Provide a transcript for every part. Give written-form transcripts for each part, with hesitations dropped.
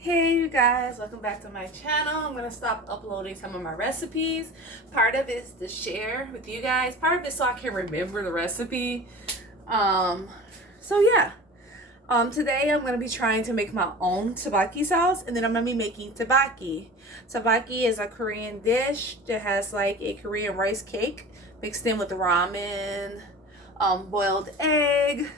Hey you guys, welcome back to my channel. I'm gonna stop uploading some of my recipes. Part of it is to share with you guys, part of it so I can remember the recipe. So yeah. Today I'm gonna be trying to make my own tteokbokki sauce, and then I'm gonna be making tteokbokki. Tteokbokki is a Korean dish that has like a Korean rice cake mixed in with ramen, boiled egg.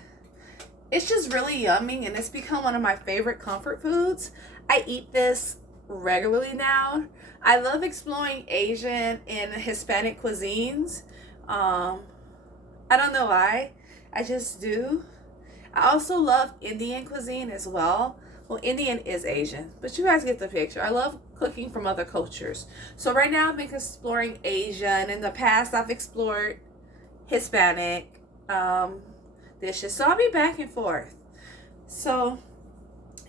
It's just really yummy, and it's become one of my favorite comfort foods. I eat this regularly now. I love exploring Asian and Hispanic cuisines. Um, I don't know why. I just do. I also love Indian cuisine as well. Well, Indian is Asian, but you guys get the picture. I love cooking from other cultures. So right now I'm exploring Asian. In the past, I've explored Hispanic dishes. So I'll be back and forth. So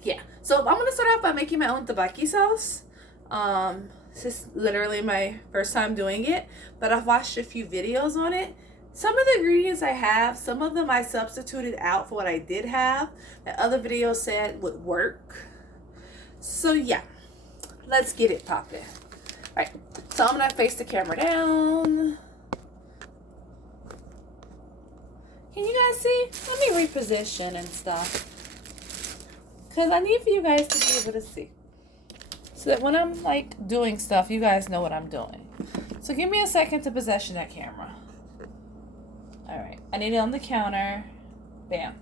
yeah. So I'm gonna start off by making my own tteokbokki sauce. This is literally my first time doing it, but I've watched a few videos on it. Some of the ingredients I have, some of them I substituted out for what I did have that other videos said would work. So yeah, let's get it popping. All right, so I'm gonna face the camera down. Can you guys see? Let me reposition and stuff, because I need for you guys to be able to see, so that when I'm like doing stuff, you guys know what I'm doing. So give me a second to position that camera. Alright, I need it on the counter. Bam.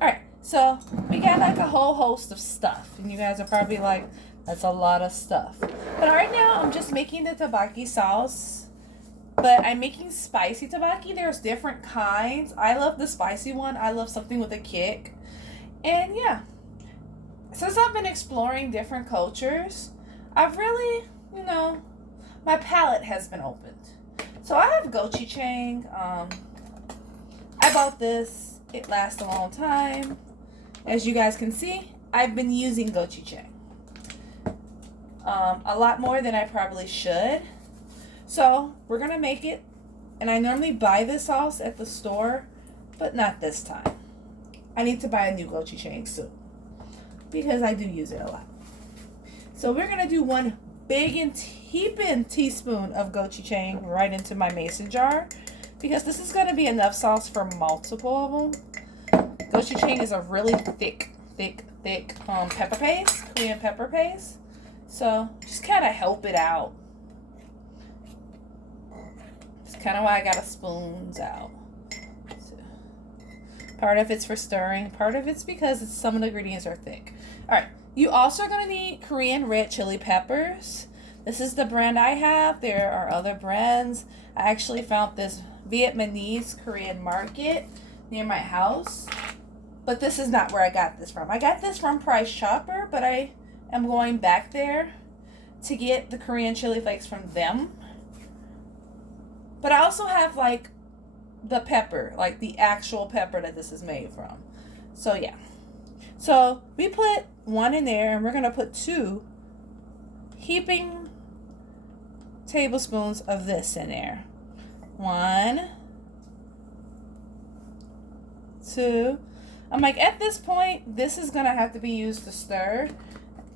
Alright, so we got like a whole host of stuff, and you guys are probably like, that's a lot of stuff. But right now, I'm just making the tteokbokki sauce. But I'm making spicy tteokbokki. There's different kinds. I love the spicy one. I love something with a kick. And yeah, since I've been exploring different cultures, I've really, my palate has been opened. So I have gochujang. I bought this. It lasts a long time. As you guys can see, I've been using gochujang. A lot more than I probably should. So we're going to make it. And I normally buy this sauce at the store, but not this time. I need to buy a new gochujang soon, because I do use it a lot. So we're going to do one big and heaping teaspoon of gochujang right into my mason jar, because this is going to be enough sauce for multiple of them. Gochujang is a really thick pepper paste, Korean pepper paste. So just kind of help it out. It's kind of why I got a spoons out. So, part of it's for stirring. Part of it's because some of the ingredients are thick. All right. You also are going to need Korean red chili peppers. This is the brand I have. There are other brands. I actually found this Vietnamese Korean market near my house. But this is not where I got this from. I got this from Price Chopper, but I am going back there to get the Korean chili flakes from them. But I also have like the pepper, like the actual pepper that this is made from. So yeah. So we put one in there, and we're going to put 2 heaping tablespoons of this in there. 1, 2. I'm like, at this point, this is going to have to be used to stir,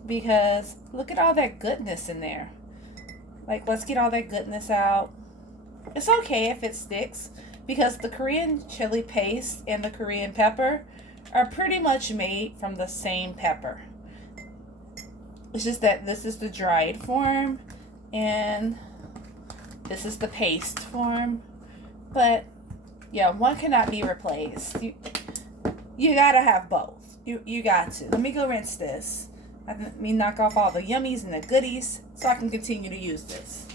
because look at all that goodness in there. Like, let's get all that goodness out. It's okay if it sticks, because the Korean chili paste and the Korean pepper are pretty much made from the same pepper. It's just that this is the dried form and this is the paste form. But yeah, one cannot be replaced. You gotta have both. You got to. Let me go rinse this. Let me knock off all the yummies and the goodies so I can continue to use this.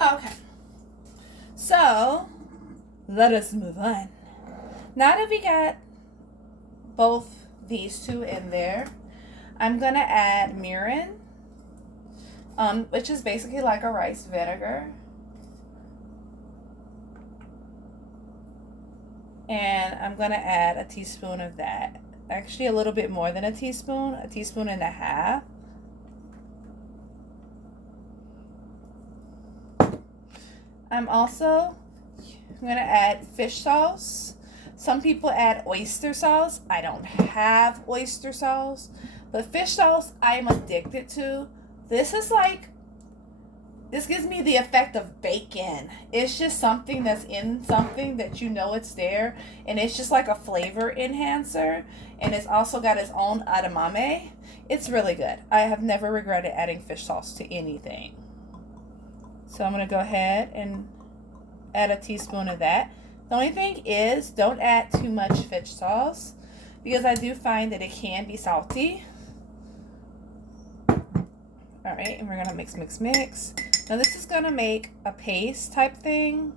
Okay, so let us move on. Now that we got both these 2 in there, I'm gonna add mirin, which is basically like a rice vinegar. And I'm gonna add a teaspoon of that. Actually, a little bit more than a teaspoon and a half. I'm also gonna add fish sauce. Some people add oyster sauce. I don't have oyster sauce, but fish sauce I'm addicted to. This gives me the effect of bacon. It's just something that's in something that you know it's there, and it's just like a flavor enhancer, and it's also got its own edamame. It's really good. I have never regretted adding fish sauce to anything. So I'm going to go ahead and add a teaspoon of that. The only thing is, don't add too much fish sauce because I do find that it can be salty. All right, and we're going to mix. Now this is going to make a paste type thing,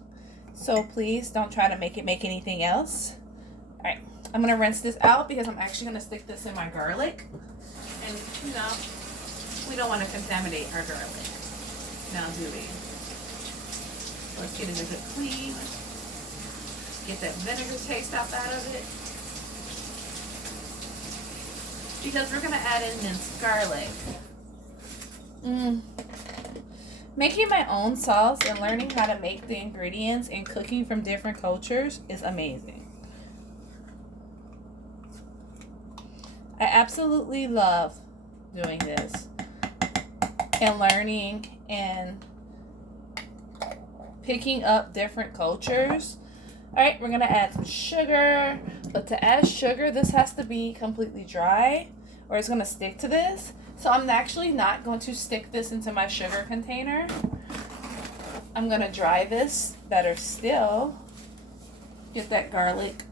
so please don't try to make anything else. All right, I'm going to rinse this out because I'm actually going to stick this in my garlic. And, you know, we don't want to contaminate our garlic. Now, do we? Let's get it a good clean. Get that vinegar taste out of it. Because we're going to add in minced garlic. Making my own sauce and learning how to make the ingredients and cooking from different cultures is amazing. I absolutely love doing this and learning and picking up different cultures. All right, we're going to add some sugar. But to add sugar, this has to be completely dry or it's going to stick to this. So I'm actually not going to stick this into my sugar container. I'm going to dry this better still. Get that garlic,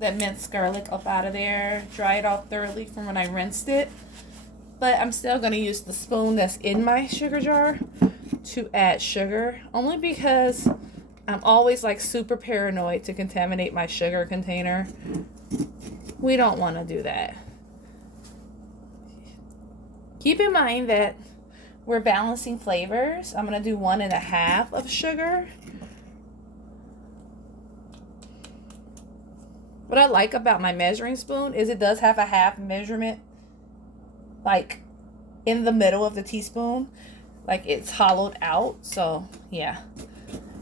that minced garlic up out of there. Dry it off thoroughly from when I rinsed it. But I'm still going to use the spoon that's in my sugar jar to add sugar. Only because I'm always like super paranoid to contaminate my sugar container. We don't want to do that. Keep in mind that we're balancing flavors. I'm going to do 1.5 of sugar. What I like about my measuring spoon is it does have a half measurement like in the middle of the teaspoon. Like it's hollowed out. So yeah.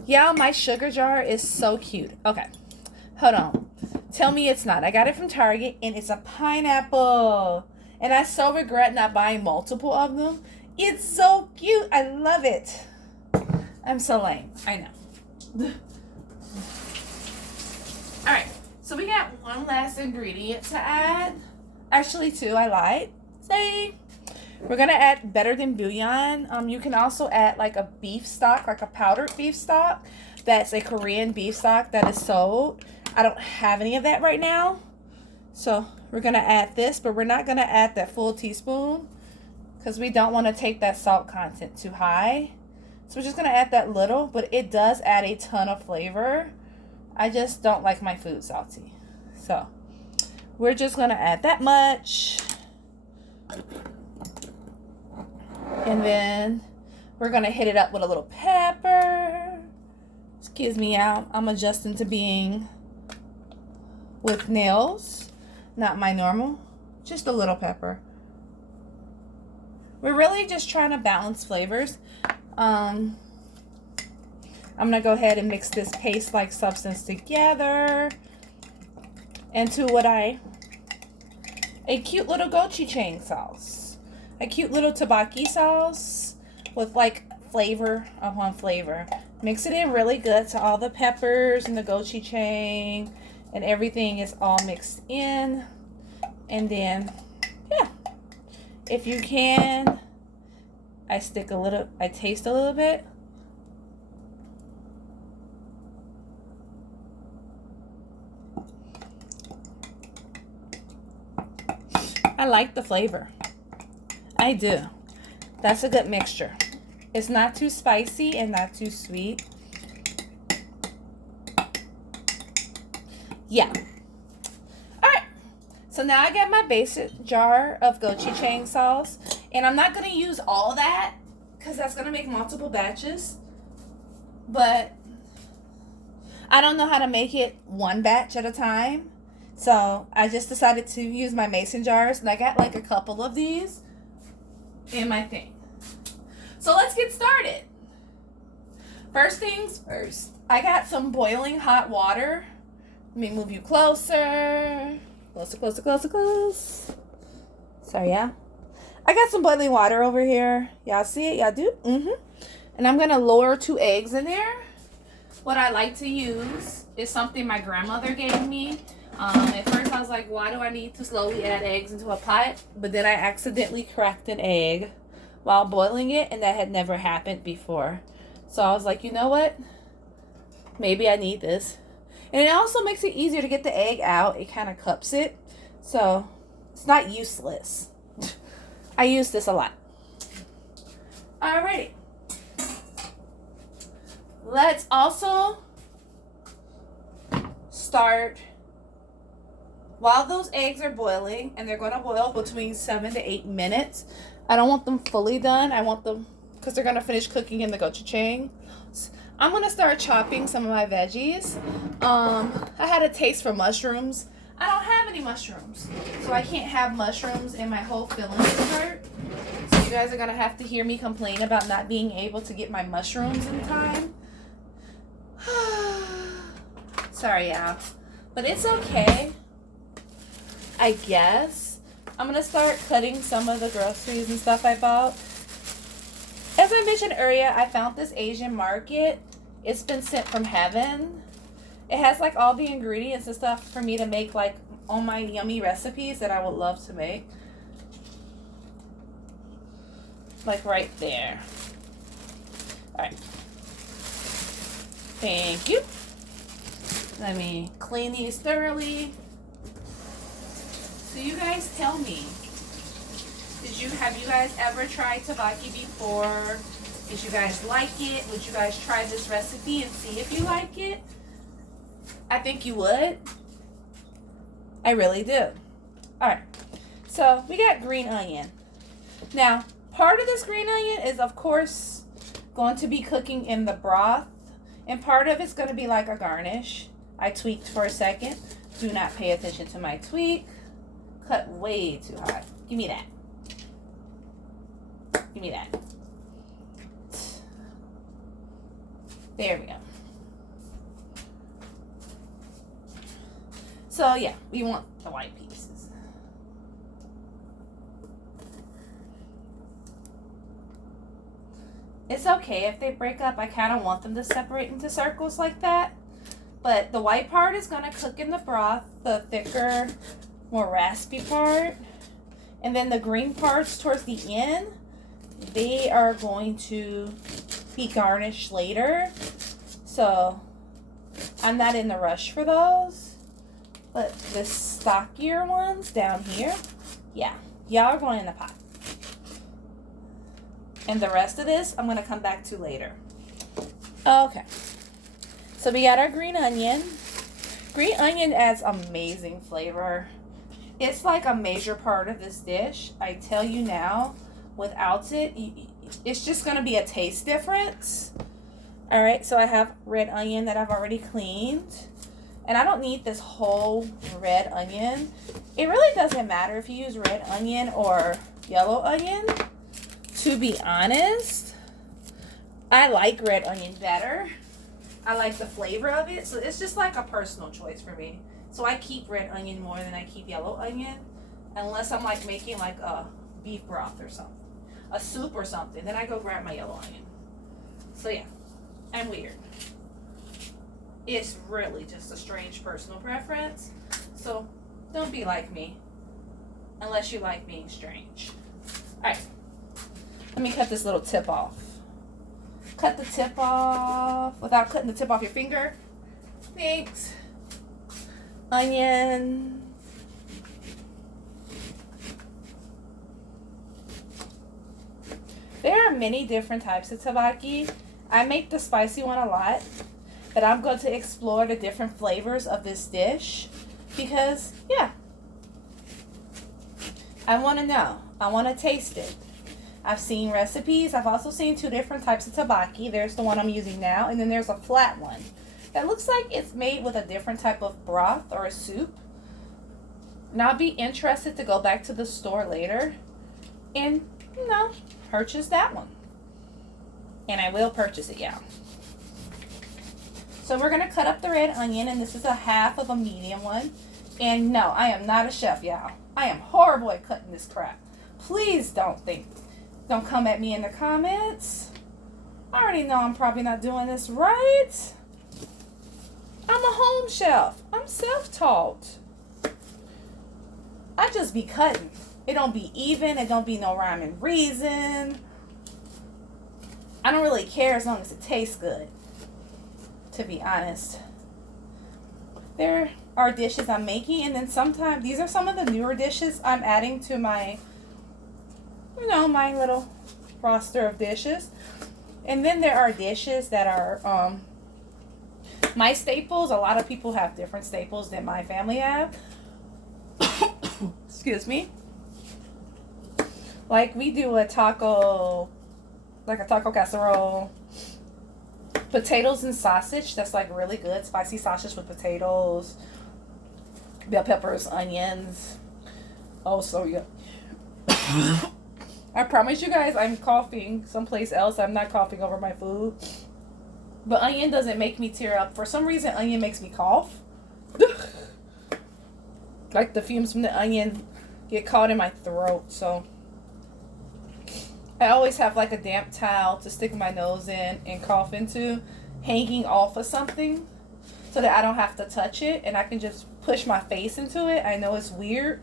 Yeah, my sugar jar is so cute. Okay. Hold on. Tell me it's not. I got it from Target and it's a pineapple. And I so regret not buying multiple of them. It's so cute. I love it. I'm so lame. I know. All right. So we got one last ingredient to add. Actually, two. I lied. See? We're going to add better than bouillon. You can also add like a beef stock, like a powdered beef stock. That's a Korean beef stock that is sold. I don't have any of that right now. So we're going to add this, but we're not going to add that full teaspoon because we don't want to take that salt content too high. So we're just going to add that little, but it does add a ton of flavor. I just don't like my food salty. So we're just going to add that much. And then we're going to hit it up with a little pepper. Excuse me, I'm adjusting to being with nails. Not my normal, just a little pepper. We're really just trying to balance flavors. I'm going to go ahead and mix this paste-like substance together into a cute little gochujang sauce. A cute little tteokbokki sauce with like flavor upon flavor. Mix it in really good to all the peppers and the gochujang. And everything is all mixed in. And then, yeah. If you can, I taste a little bit. I like the flavor. I do. That's a good mixture. It's not too spicy and not too sweet. Yeah. All right. So now I got my basic jar of gochujang sauce. And I'm not going to use all that because that's going to make multiple batches. But I don't know how to make it one batch at a time. So I just decided to use my mason jars. And I got like a couple of these in my thing. So let's get started. First things first. I got some boiling hot water. Let me move you closer. Close. Sorry, yeah. I got some boiling water over here. Y'all see it? Y'all do? And I'm going to lower 2 eggs in there. What I like to use is something my grandmother gave me. At first I was like, why do I need to slowly add eggs into a pot? But then I accidentally cracked an egg while boiling it, and that had never happened before. So I was like, you know what? Maybe I need this. And it also makes it easier to get the egg out. It kind of cups it. So it's not useless. I use this a lot. Alrighty. Let's also start while those eggs are boiling, and they're going to boil between 7 to 8 minutes. I don't want them fully done. I want them because they're going to finish cooking in the gochujang. I'm going to start chopping some of my veggies. I had a taste for mushrooms. I don't have any mushrooms, so I can't have mushrooms in my whole filling dessert. So you guys are going to have to hear me complain about not being able to get my mushrooms in time. Sorry, y'all. But it's okay, I guess. I'm going to start cutting some of the groceries and stuff I bought. As I mentioned earlier, I found this Asian market. It's been sent from heaven. It has like all the ingredients and stuff for me to make like all my yummy recipes that I would love to make. Like right there. Alright. Thank you. Let me clean these thoroughly. So you guys tell me, have you guys ever tried tteokbokki before? Did you guys like it? Would you guys try this recipe and see if you like it? I think you would. I really do. Alright. So we got green onion. Now, part of this green onion is of course going to be cooking in the broth. And part of it's going to be like a garnish. I tweaked for a second. Do not pay attention to my tweak. Cut way too high. Give me that. Give me that. There we go. So yeah, we want the white pieces. It's okay if they break up. I kind of want them to separate into circles like that. But the white part is going to cook in the broth, the thicker, more raspy part. And then the green parts towards the end, they are going to be garnished later. So I'm not in the rush for those. But the stockier ones down here, yeah, y'all are going in the pot. And the rest of this, I'm going to come back to later. Okay. So we got our green onion. Green onion adds amazing flavor. It's like a major part of this dish. I tell you now, without it, it's just going to be a taste difference. All right, so I have red onion that I've already cleaned. And I don't need this whole red onion. It really doesn't matter if you use red onion or yellow onion. To be honest, I like red onion better. I like the flavor of it. So it's just like a personal choice for me. So I keep red onion more than I keep yellow onion. Unless I'm like making like a beef broth or something. A soup or something. Then I go grab my yellow onion. So yeah, I'm weird. It's really just a strange personal preference. So don't be like me. Unless you like being strange. Alright. Let me cut this little tip off. Cut the tip off without cutting the tip off your finger. Thanks. Onion. There are many different types of tteokbokki. I make the spicy one a lot, but I'm going to explore the different flavors of this dish because, yeah, I want to know. I want to taste it. I've seen recipes. I've also seen 2 different types of tteokbokki. There's the one I'm using now, and then there's a flat one that looks like it's made with a different type of broth or a soup. And I'll be interested to go back to the store later and, purchase that one. And I will purchase it, yeah. So we're going to cut up the red onion, and this is a half of a medium one. And no, I am not a chef, y'all. I am horrible at cutting this crap. Please don't come at me in the comments. I already know I'm probably not doing this right. I'm a home chef. I'm self-taught. I just be cutting. It don't be even. It don't be no rhyme and reason. I don't really care as long as it tastes good, to be honest. There are dishes I'm making, and then sometimes these are some of the newer dishes I'm adding to my, my little roster of dishes. And then there are dishes that are my staples. A lot of people have different staples than my family have. Excuse me. Like we do a taco casserole. Potatoes and sausage. That's like really good. Spicy sausage with potatoes, bell peppers, onions. Oh, so yeah. I promise you guys I'm coughing someplace else. I'm not coughing over my food. But onion doesn't make me tear up. For some reason, onion makes me cough. Like the fumes from the onion get caught in my throat. So I always have like a damp towel to stick my nose in and cough into, hanging off of something so that I don't have to touch it and I can just push my face into it. I know it's weird,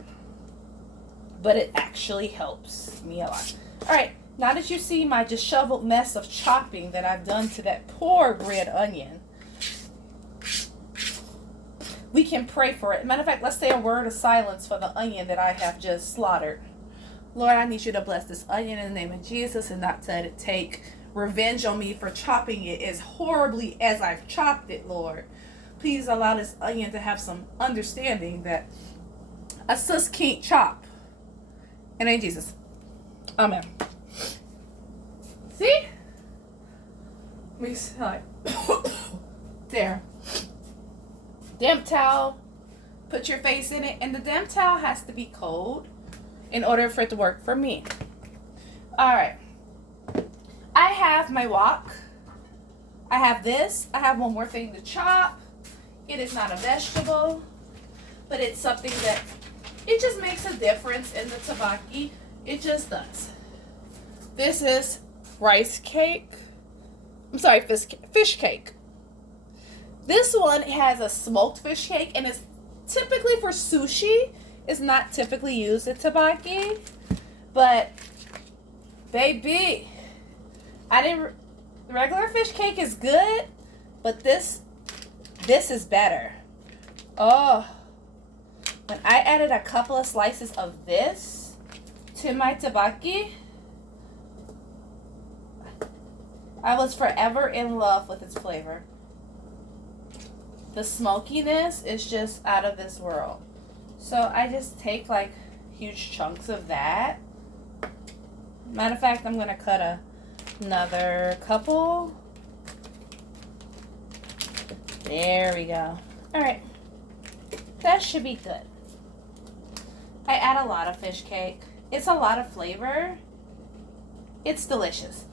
but it actually helps me a lot. All right, now that you see my disheveled mess of chopping that I've done to that poor red onion, we can pray for it. Matter of fact, let's say a word of silence for the onion that I have just slaughtered. Lord, I need you to bless this onion in the name of Jesus and not let it take revenge on me for chopping it as horribly as I've chopped it, Lord. Please allow this onion to have some understanding that a sis can't chop. In the name of Jesus. Amen. See? We like there. Damp towel. Put your face in it. And the damp towel has to be cold in order for it to work for me. Alright. I have my wok. I have this. I have one more thing to chop. It is not a vegetable, but it's something that it just makes a difference in the tteokbokki. It just does. This is rice cake. I'm sorry, fish cake. This one has a smoked fish cake, and it's typically for sushi. It's not typically used in tteokbokki, but baby, regular fish cake is good, but this is better. Oh, when I added a couple of slices of this to my tteokbokki, I was forever in love with its flavor. The smokiness is just out of this world. So I just take like huge chunks of that. Matter of fact, I'm going to cut another couple. There we go. Alright. That should be good. I add a lot of fish cake. It's a lot of flavor. It's delicious.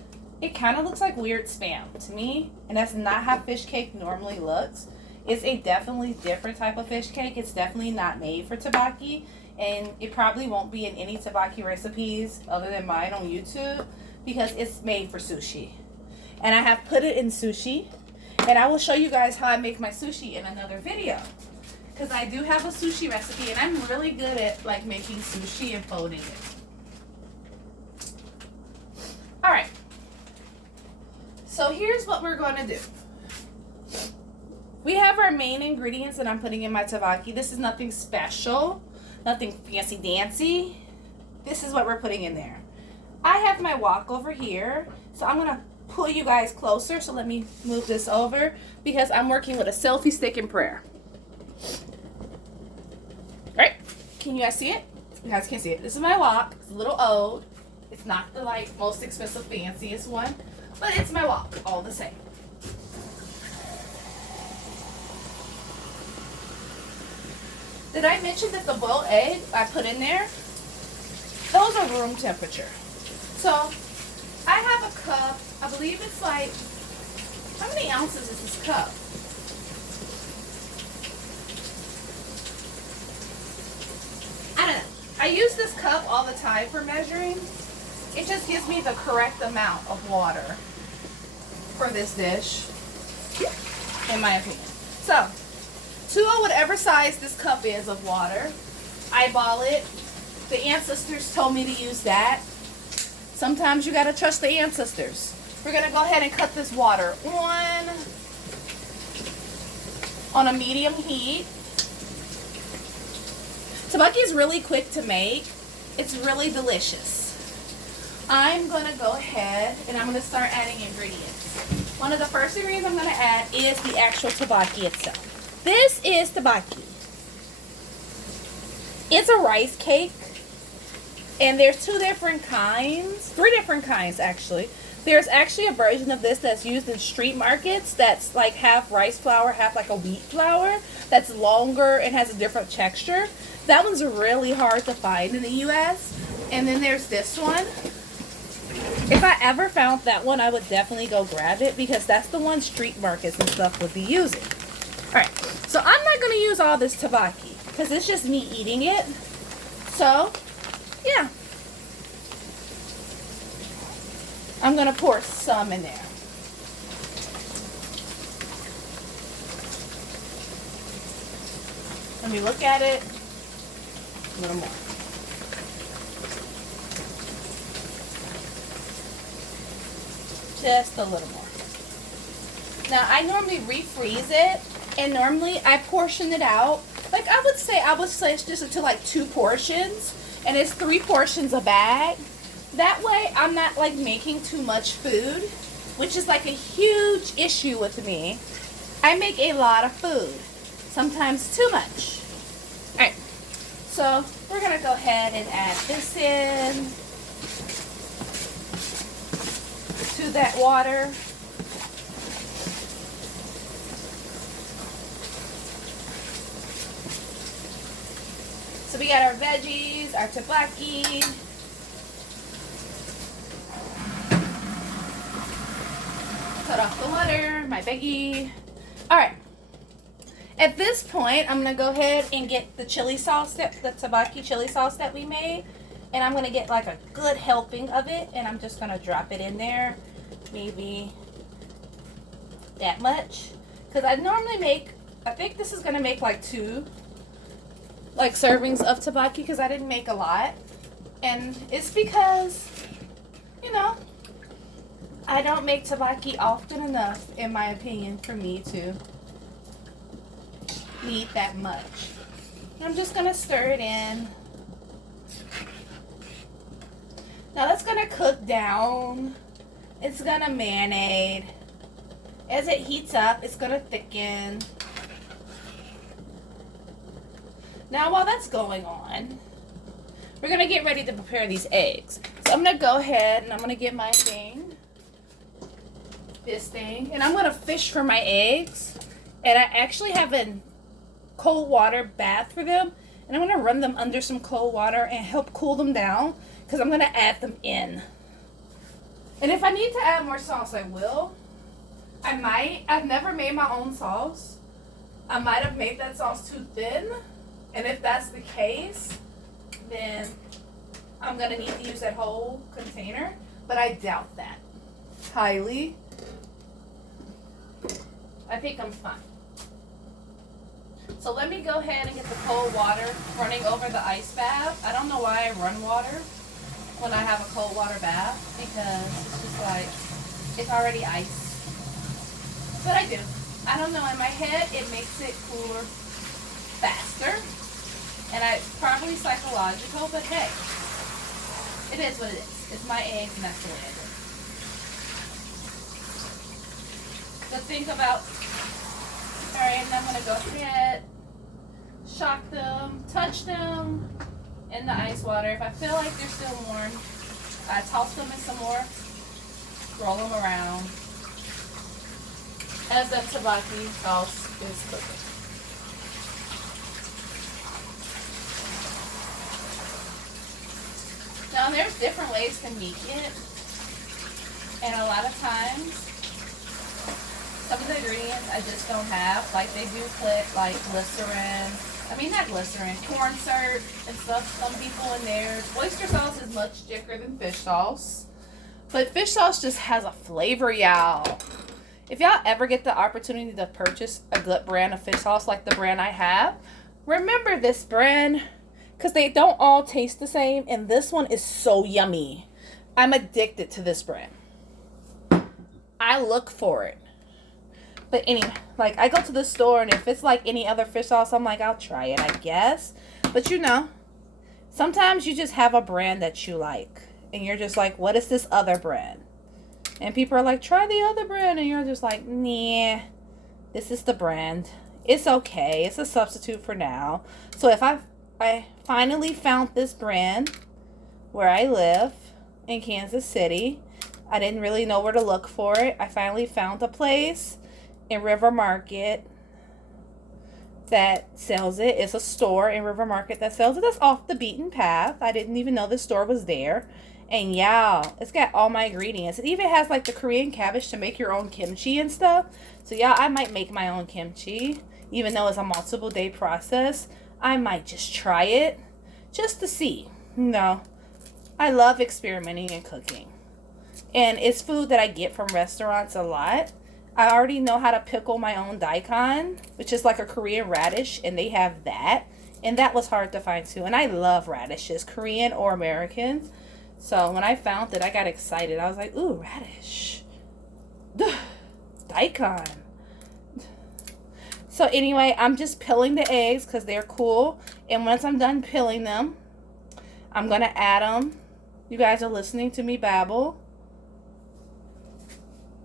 It kind of looks like weird Spam to me, and that's not how fish cake normally looks. It's a definitely different type of fish cake. It's definitely not made for tteokbokki, and it probably won't be in any tteokbokki recipes other than mine on YouTube because it's made for sushi. And I have put it in sushi, and I will show you guys how I make my sushi in another video because I do have a sushi recipe, and I'm really good at like making sushi and folding it. All right. So here's what we're going to do. We have our main ingredients that I'm putting in my tteokbokki. This is nothing special, nothing fancy dancy. This is what we're putting in there. I have my wok over here, so I'm going to pull you guys closer. So let me move this over because I'm working with a selfie stick in prayer. All right, can you guys see it? You guys can't see it. This is my wok. It's a little old. It's not the like most expensive, fanciest one, but it's my wok all the same. Did I mention that the boiled egg I put in there, those are room temperature. So I have a cup. I believe it's like, how many ounces is this cup? I don't know. I use this cup all the time for measuring. It just gives me the correct amount of water for this dish, in my opinion. So, to whatever size this cup is of water, eyeball it. The ancestors told me to use that. Sometimes you gotta trust the ancestors. We're gonna go ahead and cut this water on a medium heat. Tteokbokki is really quick to make. It's really delicious. I'm gonna go ahead and I'm gonna start adding ingredients. One of the first ingredients I'm gonna add is the actual tteokbokki itself. This is tteokbokki. It's a rice cake, and there's three different kinds actually. There's actually a version of this that's used in street markets that's like half rice flour, half like a wheat flour, that's longer and has a different texture. That one's really hard to find in the US. And then there's this one. If I ever found that one, I would definitely go grab it because that's the one street markets and stuff would be using. Alright, so I'm not going to use all this tteokbokki because it's just me eating it. So, yeah. I'm going to pour some in there. Let me look at it. A little more. Just a little more. Now, I normally refreeze it, and normally I portion it out. Like, I would slice this into like 2 portions, and it's 3 portions a bag. That way, I'm not like making too much food, which is like a huge issue with me. I make a lot of food, sometimes too much. Alright, so we're going to go ahead and add this in to that water. So we got our veggies, our tteokbokki. Cut off the water, my veggie. Alright. At this point, I'm going to go ahead and get the chili sauce, the tteokbokki chili sauce that we made. And I'm going to get like a good helping of it. And I'm just going to drop it in there. Maybe that much. Because I normally make, I think this is going to make like 2 like servings of tteokbokki because I didn't make a lot. And it's because, you know, I don't make tteokbokki often enough, in my opinion, for me to need that much. I'm just going to stir it in. Now that's going to cook down. It's going to marinate. As it heats up, it's going to thicken. Now while that's going on, we're going to get ready to prepare these eggs. So I'm going to go ahead and I'm going to get my thing. This thing. And I'm going to fish for my eggs. And I actually have a cold water bath for them. And I'm going to run them under some cold water and help cool them down. Because I'm going to add them in. And if I need to add more sauce, I will. I might. I've never made my own sauce. I might have made that sauce too thin. And if that's the case, then I'm going to need to use that whole container. But I doubt that. Highly. I think I'm fine. So let me go ahead and get the cold water running over the ice bath. I don't know why I run water when I have a cold water bath, because it's just like, it's already ice. But I do. I don't know, in my head it makes it cooler faster. And it's probably psychological, but hey, it is what it is. It's my eggs and that's the way it is. So think about, alright, and I'm going to go ahead, shock them, touch them, in the ice water. If I feel like they're still warm, I toss them in some more, roll them around as that tteokbokki sauce is cooking. Now there's different ways to make it, and a lot of times some of the ingredients I just don't have. Like they do put like glycerin, I mean not glycerin, cornstarch and stuff, some people in there. Oyster sauce is much thicker than fish sauce, but fish sauce just has a flavor, y'all. If y'all ever get the opportunity to purchase a good brand of fish sauce like the brand I have, remember this brand, because they don't all taste the same, and this one is so yummy. I'm addicted to this brand. I look for it. But anyway, like I go to the store, and if it's like any other fish sauce, I'm like, I'll try it, I guess. But you know, sometimes you just have a brand that you like, and you're just like, what is this other brand? And people are like, try the other brand, and you're just like, nah, this is the brand. It's okay. It's a substitute for now. So if I finally found this brand where I live in Kansas City. I didn't really know where to look for it. I finally found a place in River Market that sells it. It's a store in River Market that sells it. That's off the beaten path. I didn't even know the store was there. And y'all, it's got all my ingredients. It even has like the Korean cabbage to make your own kimchi and stuff. So y'all, I might make my own kimchi. Even though it's a multiple day process, I might just try it just to see. No, I love experimenting and cooking. And it's food that I get from restaurants a lot. I already know how to pickle my own daikon, which is like a Korean radish, and they have that. And that was hard to find too. And I love radishes, Korean or American. So when I found it, I got excited. I was like, ooh, radish. Daikon. So anyway, I'm just peeling the eggs because they're cool. And once I'm done peeling them, I'm going to add them. You guys are listening to me babble.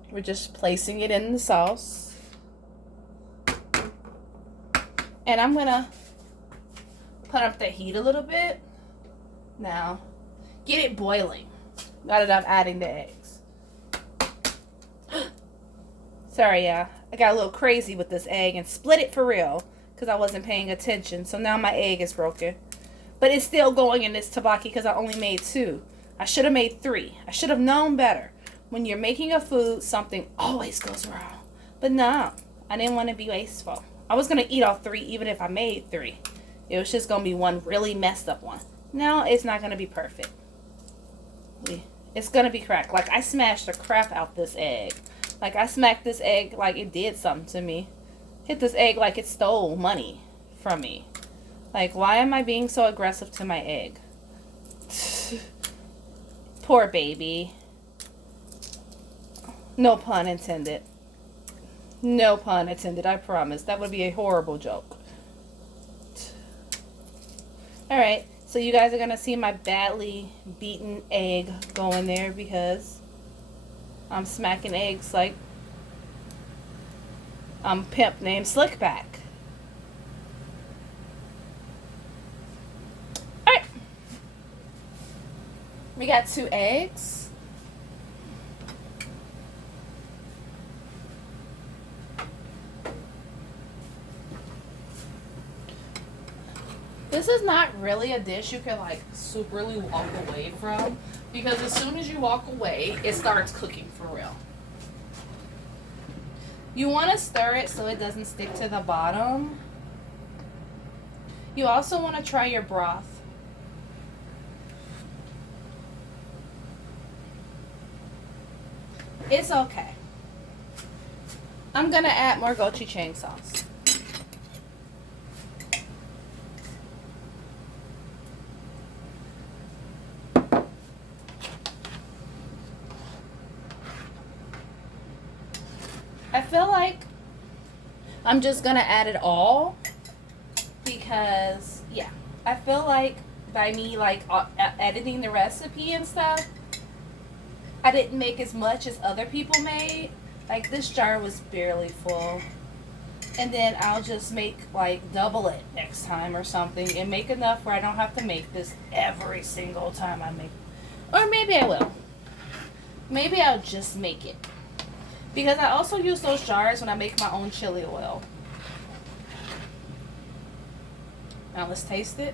We're just placing it in the sauce. And I'm going to put up the heat a little bit. Now, get it boiling. Now that I'm adding the eggs. Sorry, yeah. I got a little crazy with this egg and split it for real because I wasn't paying attention. So now my egg is broken. But it's still going in this tteokbokki because I only made 2. I should have made 3. I should have known better. When you're making a food, something always goes wrong. But no, I didn't want to be wasteful. I was going to eat all 3 even if I made 3. It was just going to be one really messed up one. No, it's not going to be perfect. It's going to be cracked. Like, I smashed the crap out this egg. Like, I smacked this egg like it did something to me. Hit this egg like it stole money from me. Like, why am I being so aggressive to my egg? Poor baby. No pun intended. No pun intended, I promise. That would be a horrible joke. Alright, so you guys are going to see my badly beaten egg go in there because I'm smacking eggs like I'm pimp named Slickback. Alright. We got 2 eggs. This is not really a dish you can like superly walk away from because as soon as you walk away, it starts cooking for real. You want to stir it so it doesn't stick to the bottom. You also want to try your broth. It's okay. I'm going to add more gochujang sauce. I feel like I'm just going to add it all because, yeah, I feel like by me, like, editing the recipe and stuff, I didn't make as much as other people made. Like, this jar was barely full. And then I'll just make like double it next time or something and make enough where I don't have to make this every single time I make. Or maybe I will. Maybe I'll just make it. Because I also use those jars when I make my own chili oil. Now let's taste it.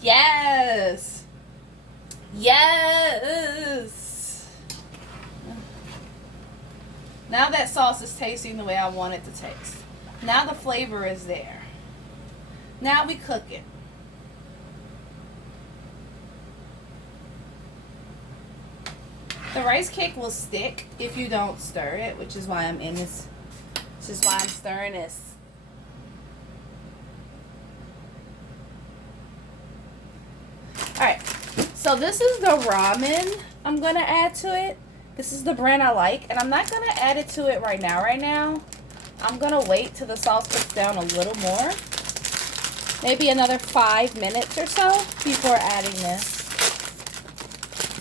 Yes! Yes! Now that sauce is tasting the way I want it to taste. Now the flavor is there. Now we cook it. The rice cake will stick if you don't stir it, which is why I'm in this. This is why I'm stirring this. Alright, so this is the ramen I'm going to add to it. This is the brand I like, and I'm not going to add it to it right now. I'm going to wait till the sauce cooks down a little more. Maybe another 5 minutes or so before adding this.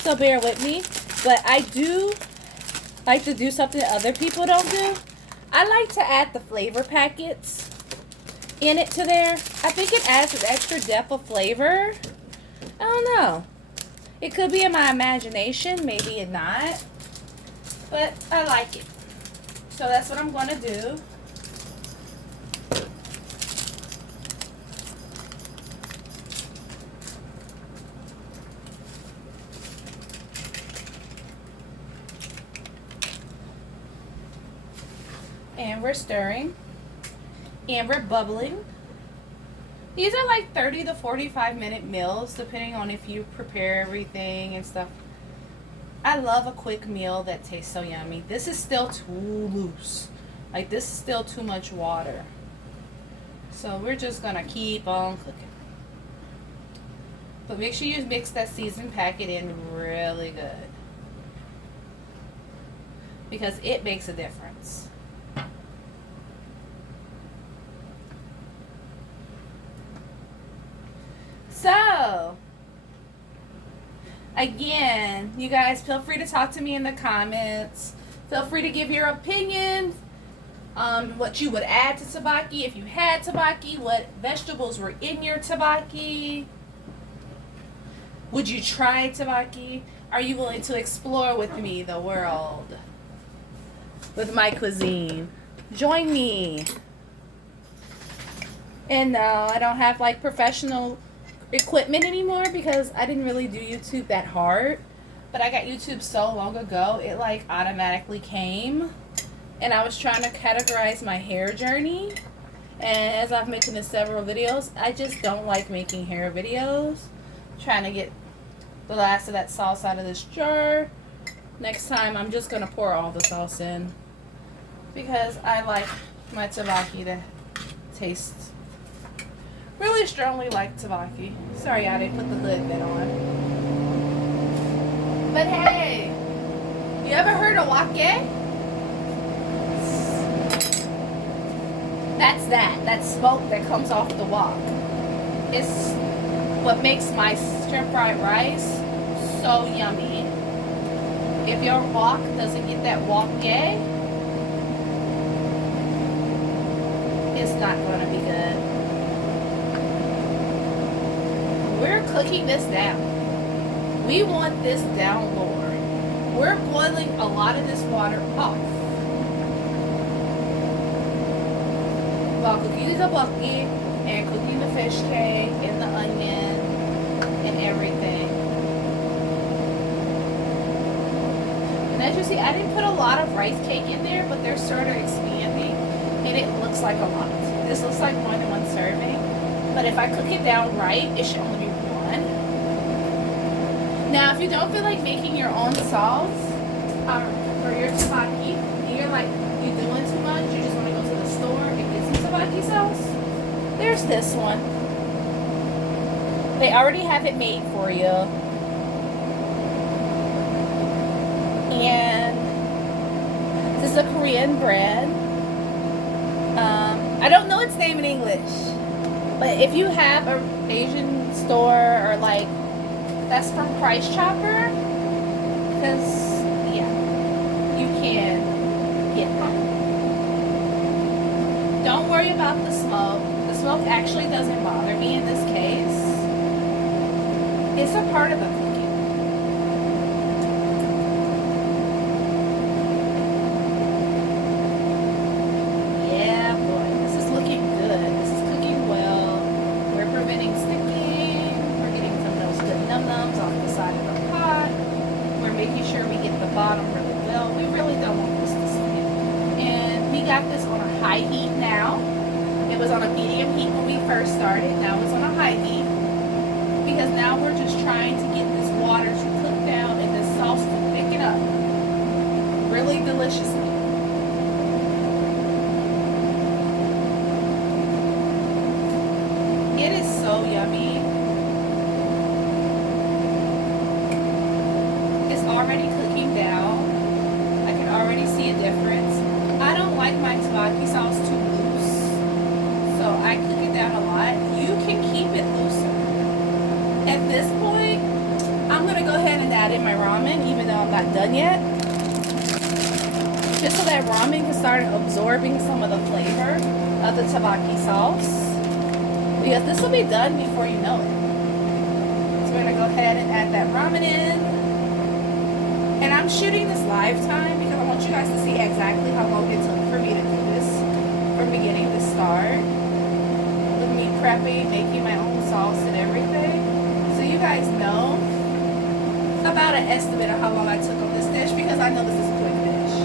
So bear with me. But I do like to do something that other people don't do. I like to add the flavor packets in it to there. I think it adds an extra depth of flavor. I don't know. It could be in my imagination. Maybe it's not. But I like it. So that's what I'm going to do. And we're stirring. And we're bubbling. These are like 30 to 45 minute meals, depending on if you prepare everything and stuff. I love a quick meal that tastes so yummy. This is still too loose. Like, this is still too much water. So we're just going to keep on cooking. But make sure you mix that seasoned packet in really good. Because it makes a difference. So, again, you guys feel free to talk to me in the comments. Feel free to give your opinion on what you would add to tteokbokki. If you had tteokbokki, what vegetables were in your tteokbokki. Would you try tteokbokki? Are you willing to explore with me the world with my cuisine? Join me. And no, I don't have like professional equipment anymore because I didn't really do YouTube that hard, but I got YouTube so long ago it like automatically came, and I was trying to categorize my hair journey, and as I've mentioned in several videos, I just don't like making hair videos. Trying to get the last of that sauce out of this jar. Next time I'm just gonna pour all the sauce in because I like my tteokbokki to taste really strongly like tteokbokki. Sorry I didn't put the lid bit on. But hey, you ever heard of wake? That's smoke that comes off the wok. It's what makes my shrimp fried rice so yummy. If your wok doesn't get that wake, it's not gonna be good. We're cooking this down. We want this down lower. We're boiling a lot of this water off while cooking the tteokbokki and cooking the fish cake and the onion and everything. And as you see, I didn't put a lot of rice cake in there, but they're sort of expanding and it looks like a lot. This looks like more than one serving. But if I cook it down right, it should only be one. Now, if you don't feel like making your own sauce for your tteokbokki, and you're like, you're doing too much, you just want to go to the store and get some tteokbokki sauce, there's this one. They already have it made for you. And this is a Korean brand. I don't know its name in English. But if you have an Asian store or like that's from Price Chopper, because yeah, you can get them. worry about the smoke. The smoke actually doesn't bother me in this case. It's a part of the cooking. Yeah, boy, this is looking good. This is cooking well. We're preventing sticking. We're getting some of those good num-nums off the side of the pot. We're making sure we get the bottom really well. We really don't want this to stick. And we got this on a high heat now. It was on a medium heat when we first started. Now it's on a high heat. Because now we're just trying to get this water to cook down and this sauce to thicken up really deliciously. It is so yummy. It's already cooking down. I can already see a difference. I don't like my tteokbokki sauce too loose, so I cook it down a lot. You can keep it looser. At this point, I'm going to go ahead and add in my ramen, even though I'm not done yet. Just so that ramen can start absorbing some of the flavor of the tteokbokki sauce. Because this will be done before you know it. So we're going to go ahead and add that ramen in. And I'm shooting this live time because I want you guys to see exactly how long it took for me to do this from beginning to start. With me prepping, making my own sauce and everything. So you guys know about an estimate of how long I took on this dish because I know this is a quick dish.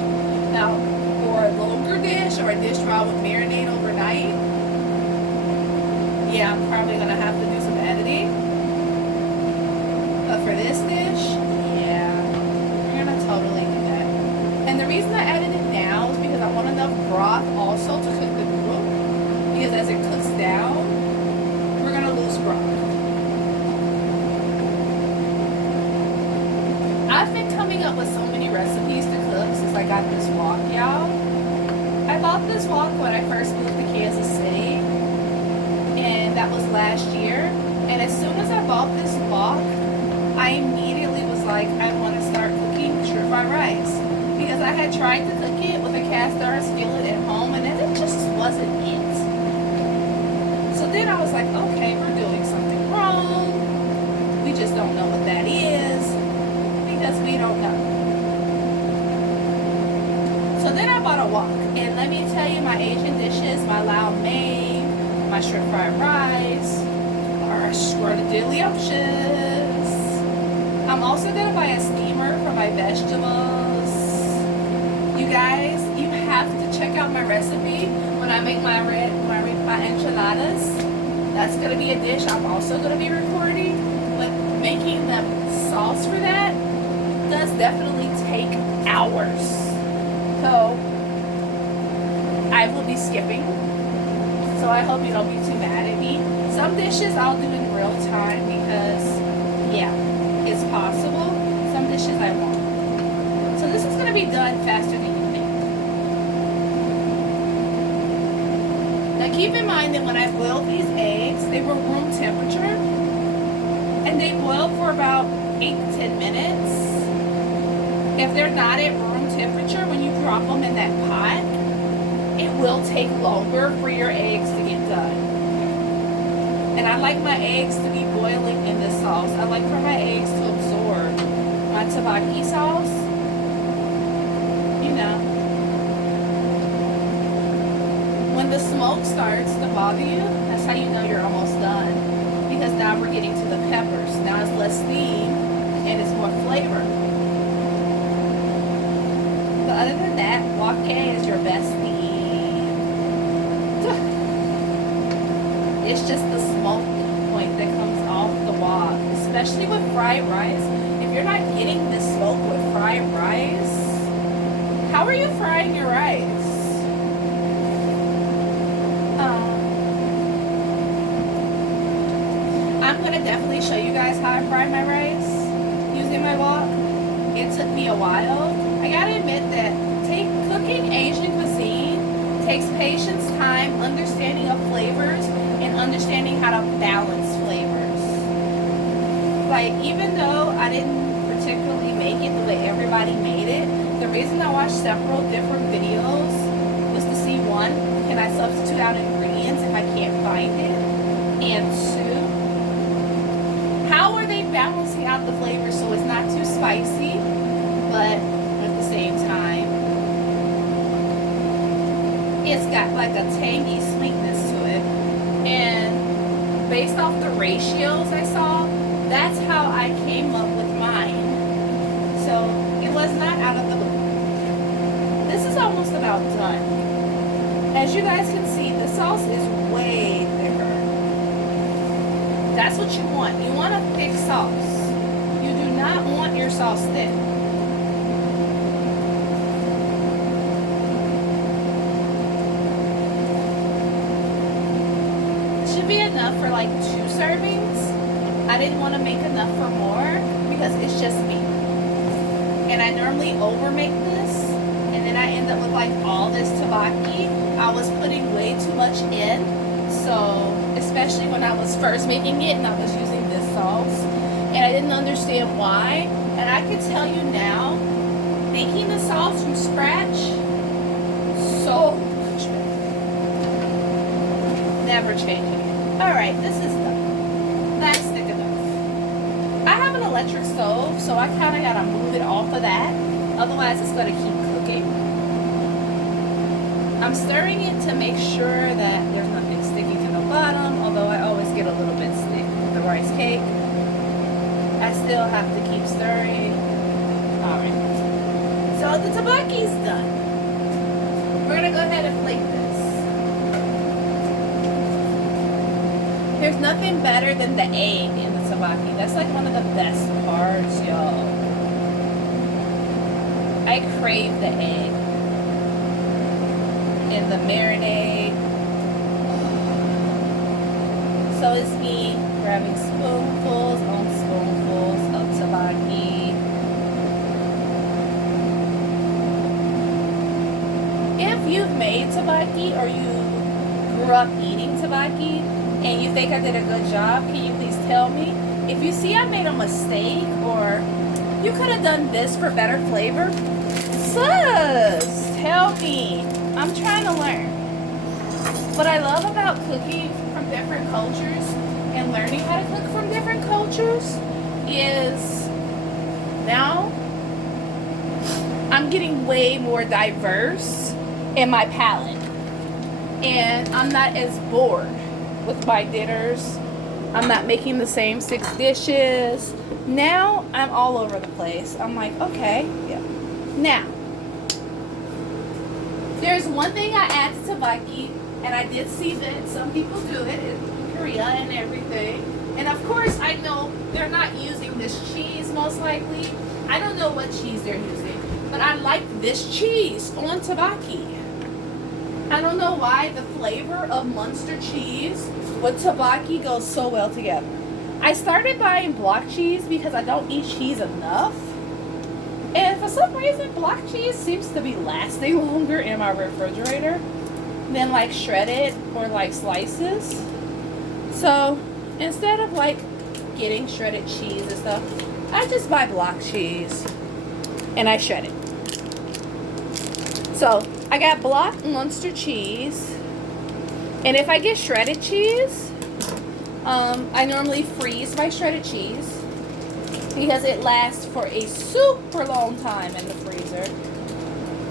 Now, for a longer dish or a dish where I would marinate overnight, yeah, I'm probably going to have to do some editing. But for this dish, yeah, we're going to totally do that. And the reason I added it now is because I want enough broth also to cook the noodle. Because as it cooks down, we're going to lose broth. I've been coming up with so many recipes to cook since I got this wok, y'all. I bought this wok when I first moved to Kansas City. And that was last year. And as soon as I bought this wok, I immediately was like, I want to start cooking stir-fry rice. Because I had tried to cook it with a cast iron skillet at home, and it just wasn't it. So then I was like, okay, we're doing something wrong. We just don't know what that is. Because we don't know. So then I bought a wok. And let me tell you, my Asian dishes, my lao mein, my shrimp fried rice are delicious. I'm also going to buy a steamer for my vegetables. You guys, you have to check out my recipe when I make my enchiladas. That's going to be a dish I'm also going to be recording. But making the sauce for that does definitely take hours. So I will be skipping. So I hope you don't be too mad at me. Some dishes I'll do in real time because, yeah, it's possible. Some dishes I won't. So this is going to be done faster than you think. Now keep in mind that when I boiled these eggs, they were room temperature. And they boiled for about 8 to 10 minutes. If they're not at room temperature, when you drop them in that pot, it will take longer for your eggs to get done. And I like my eggs to be boiling in this sauce. I like for my eggs to absorb my tteokbokki sauce. You know. When the smoke starts to bother you, that's how you know you're almost done. Because now we're getting to the peppers. Now it's less steam and it's more flavor. But other than that, wok is your bestie. It's just the smoke point that comes off the wok, especially with fried rice. If you're not getting the smoke with fried rice, how are you frying your rice? I'm going to definitely show you guys how I fry my rice using my wok. It took me a while. I gotta admit that cooking Asian cuisine takes patience, time, understanding of flavors, and understanding how to balance flavors. Like, even though I didn't particularly make it the way everybody made it, the reason I watched several different videos was to see, one, can and I substitute out ingredients if I can't find it. And two, how are they balancing out the flavor so it's not too spicy, but at the same time, it's got like a tangy sweetness to it. And based off the ratios I saw, that's how I came up with mine. So it was not out of the blue. This is almost about done. As you guys can see, the sauce is way thicker. That's what you want. You want a thick sauce. You do not want your sauce thick. It should be enough for like 2 servings. I didn't want to make enough for more because it's just me. And I normally over make this, and then I end up with like all this tteokbokki. I was putting way too much in, so especially when I was first making it and I was using this sauce, and I didn't understand why. And I can tell you now, making the sauce from scratch, so much better. Never changing it. Alright, this is done. That's thick enough. I have an electric stove, so I kind of got to move it off of that. Otherwise, it's going to keep cooking. I'm stirring it to make sure that there's nothing sticking to the bottom, although I always get a little bit stick with the rice cake. I still have to keep stirring. Alright. So the tteokbokki's done. We're going to go ahead and plate this. There's nothing better than the egg in the tteokbokki. That's like one of the best parts, y'all. I crave the egg and the marinade. So it's me grabbing spoonfuls on spoonfuls of tteokbokki. If you've made tteokbokki or you grew up eating tteokbokki and you think I did a good job, can you please tell me? If you see I made a mistake or you could have done this for better flavor, sus, tell me. I'm trying to learn. What I love about cooking from different cultures and learning how to cook from different cultures is now I'm getting way more diverse in my palate. And I'm not as bored with my dinners. I'm not making the same 6 dishes. Now I'm all over the place. I'm like, okay, yeah. Now, there's one thing I add to tteokbokki, and I did see that some people do it in Korea and everything. And of course, I know they're not using this cheese most likely. I don't know what cheese they're using, but I like this cheese on tteokbokki. I don't know why the flavor of Munster cheese with tteokbokki goes so well together. I started buying block cheese because I don't eat cheese enough. And for some reason, block cheese seems to be lasting longer in my refrigerator than like shredded or like slices. So instead of like getting shredded cheese and stuff, I just buy block cheese and I shred it. So I got block Munster cheese, and if I get shredded cheese, I normally freeze my shredded cheese because it lasts for a super long time in the freezer.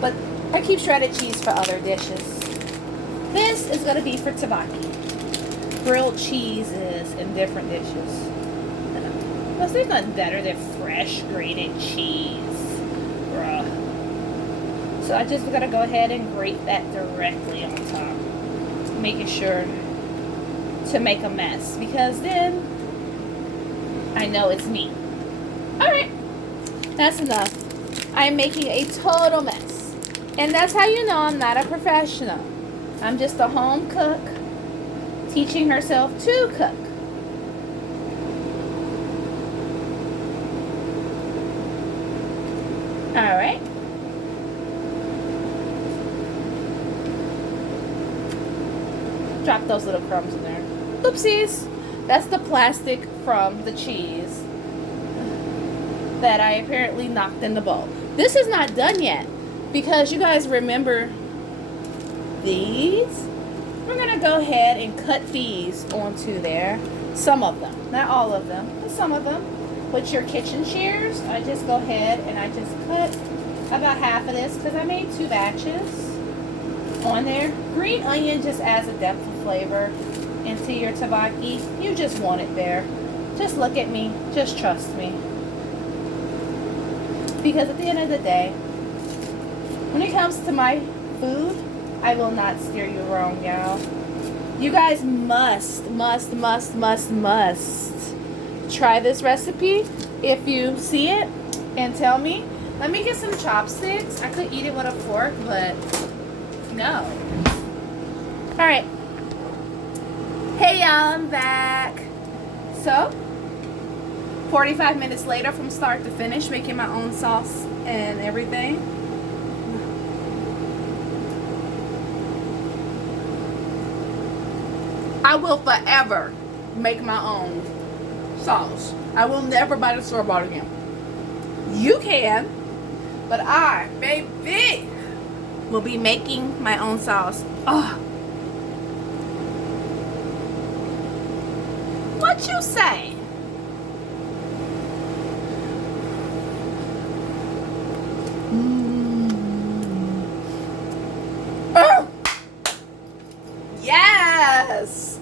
But I keep shredded cheese for other dishes. This is going to be for tteokbokki, grilled cheeses in different dishes. Plus, there's nothing better than fresh grated cheese, bruh. So I just got to go ahead and grate that directly on top, making sure to make a mess, because then I know it's me. Alright, that's enough. I'm making a total mess. And that's how you know I'm not a professional. I'm just a home cook teaching herself to cook. Alright. Drop those little crumbs in there. Oopsies. That's the plastic from the cheese that I apparently knocked in the bowl. This is not done yet, because you guys remember these? we're gonna go ahead and cut these onto there. Some of them, not all of them, but some of them. With your kitchen shears, I just go ahead and I just cut about half of this because I made 2 batches on there. Green onion just adds a depth of flavor into your tteokbokki. You just want it there. Just look at me. Just trust me. Because at the end of the day, when it comes to my food, I will not steer you wrong, y'all. You guys must try this recipe if you see it and tell me. Let me get some chopsticks. I could eat it with a fork, but no. Alright. Hey y'all, I'm back. So, 45 minutes later from start to finish, making my own sauce and everything. I will forever make my own sauce. I will never buy the store-bought again. You can, but I, baby, will be making my own sauce. Oh. What you say? Oh. Yes.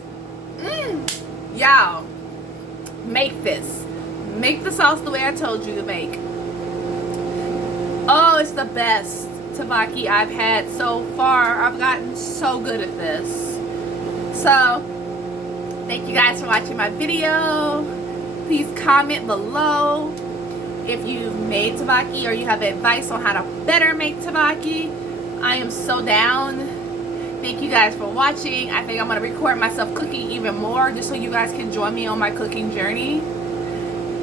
Y'all, make this. Make the sauce the way I told you to make. Oh, it's the best tteokbokki I've had so far. I've gotten so good at this. So, thank you guys for watching my video. Please comment below if you've made tteokbokki or you have advice on how to better make tteokbokki. I am so down. Thank you guys for watching. I think I'm going to record myself cooking even more just so you guys can join me on my cooking journey.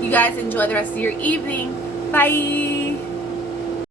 You guys enjoy the rest of your evening. Bye.